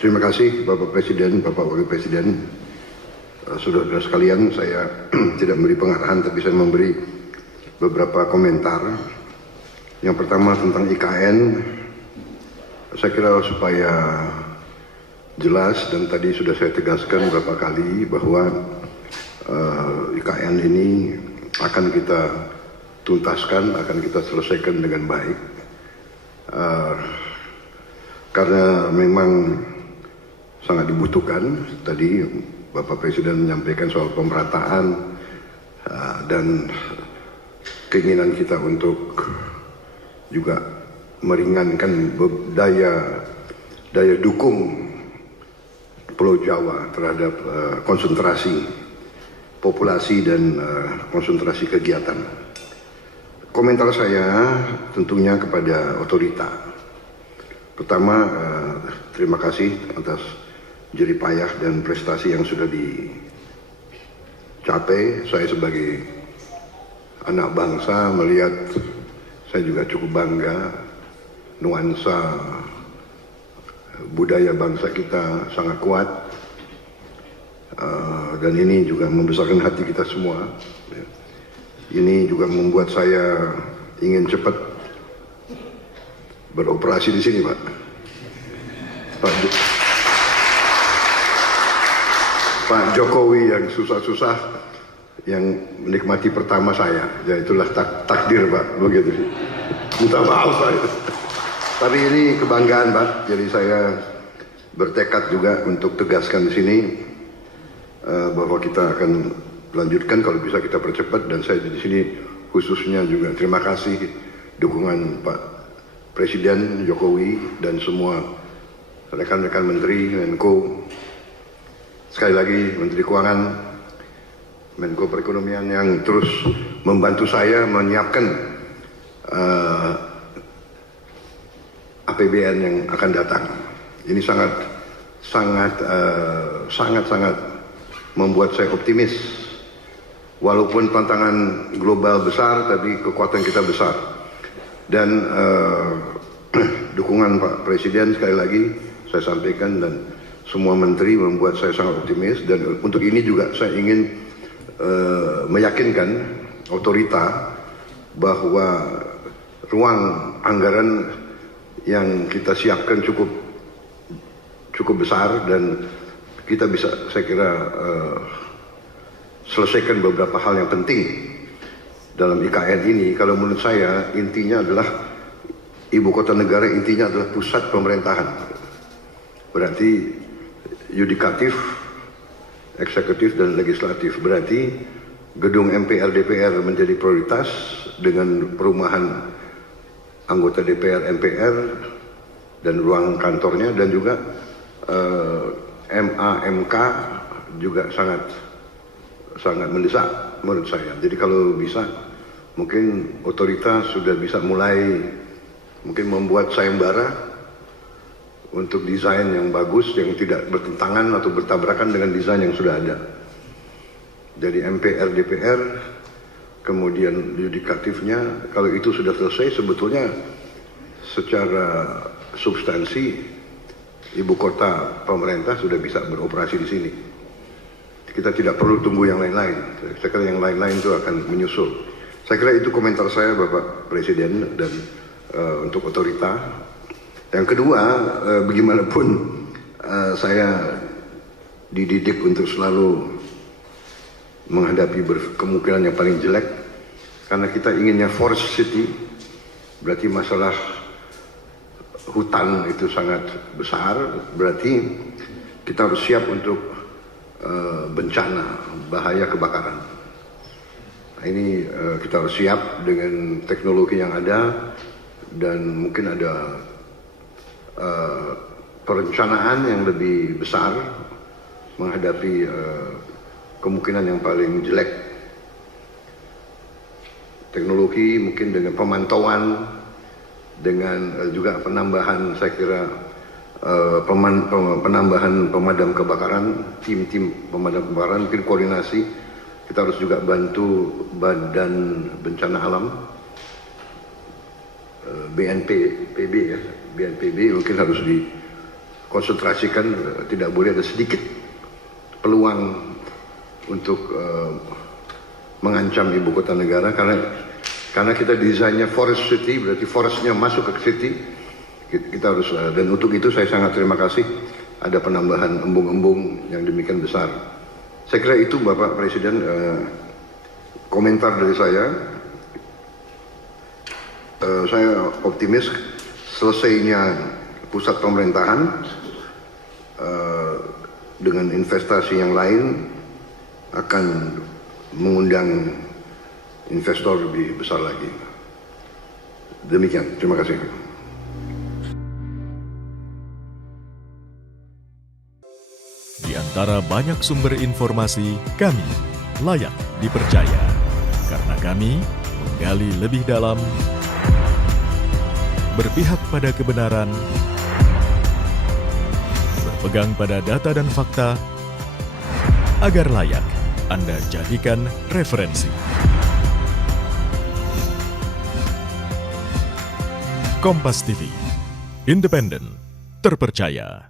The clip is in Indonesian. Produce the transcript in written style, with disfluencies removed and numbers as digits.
Terima kasih Bapak Presiden, Bapak Wakil Presiden. Saudara-saudara sekalian, saya tidak memberi pengarahan, tapi saya memberi beberapa komentar. Yang pertama tentang IKN, saya kira supaya jelas dan tadi sudah saya tegaskan beberapa kali bahwa IKN ini akan kita tuntaskan, akan kita selesaikan dengan baik. Karena memang sangat dibutuhkan. Tadi Bapak Presiden menyampaikan soal pemerataan dan keinginan kita untuk juga meringankan daya dukung Pulau Jawa terhadap konsentrasi populasi dan konsentrasi kegiatan. Komentar saya tentunya kepada otorita. Pertama, terima kasih atas jerih payah dan prestasi yang sudah dicapai. Saya sebagai anak bangsa melihat, saya juga cukup bangga nuansa budaya bangsa kita sangat kuat, dan ini juga membesarkan hati kita semua. Ini juga membuat saya ingin cepat beroperasi di sini, Pak. Pak Jokowi yang susah-susah, yang menikmati pertama saya, ya itulah takdir, Pak, begitu. Minta maaf, Pak. Tapi ini kebanggaan, Pak. Jadi saya bertekad juga untuk tegaskan di sini bahwa kita akan lanjutkan, kalau bisa kita percepat, dan saya di sini khususnya juga terima kasih dukungan Pak Presiden Jokowi dan semua rekan-rekan Menteri, Menko. Sekali lagi Menteri Keuangan, Menko Perekonomian yang terus membantu saya menyiapkan APBN yang akan datang. Ini sangat membuat saya optimis. Walaupun tantangan global besar, tapi kekuatan kita besar. Dan dukungan Pak Presiden sekali lagi saya sampaikan, dan semua menteri membuat saya sangat optimis. Dan untuk ini juga saya ingin meyakinkan otorita bahwa ruang anggaran yang kita siapkan cukup besar, dan kita bisa, saya kira, selesaikan beberapa hal yang penting dalam IKN ini. Kalau menurut saya intinya adalah ibu kota negara, intinya adalah pusat pemerintahan. Berarti yudikatif, eksekutif, dan legislatif. Berarti gedung MPR DPR menjadi prioritas dengan perumahan anggota DPR MPR dan ruang kantornya, dan juga MA/MK juga sangat mendesak menurut saya. Jadi kalau bisa, mungkin otoritas sudah bisa mulai mungkin membuat sayembara untuk desain yang bagus, yang tidak bertentangan atau bertabrakan dengan desain yang sudah ada. Jadi MPR DPR, kemudian yudikatifnya, kalau itu sudah selesai, sebetulnya secara substansi ibu kota pemerintah sudah bisa beroperasi di sini. Kita tidak perlu tunggu yang lain-lain. Saya kira yang lain-lain itu akan menyusul. Saya kira itu komentar saya, Bapak Presiden, dan untuk otorita. Yang kedua, bagaimanapun saya dididik untuk selalu menghadapi kemungkinan yang paling jelek, karena kita inginnya forest city. Berarti masalah hutan itu sangat besar, berarti kita harus siap untuk bencana, bahaya kebakaran. Nah, ini kita harus siap dengan teknologi yang ada, dan mungkin ada perencanaan yang lebih besar menghadapi kemungkinan yang paling jelek. Teknologi mungkin dengan pemantauan, dengan juga penambahan, saya kira penambahan pemadam kebakaran, tim-tim pemadam kebakaran, mungkin koordinasi. Kita harus juga bantu Badan Bencana Alam, BNPB ya, BNPB mungkin harus konsentrasikan, tidak boleh ada sedikit peluang untuk mengancam ibu kota negara, karena kita desainnya forest city, berarti forestnya masuk ke city. Kita harus, dan untuk itu saya sangat terima kasih ada penambahan embung-embung yang demikian besar. Saya kira itu Bapak Presiden komentar dari saya. Saya optimis selesainya pusat pemerintahan dengan investasi yang lain akan mengundang investor lebih besar lagi. Demikian, terima kasih. Di antara banyak sumber informasi, kami layak dipercaya. Karena kami menggali lebih dalam, berpihak pada kebenaran, berpegang pada data dan fakta, agar layak Anda jadikan referensi. Kompas TV, independen, terpercaya.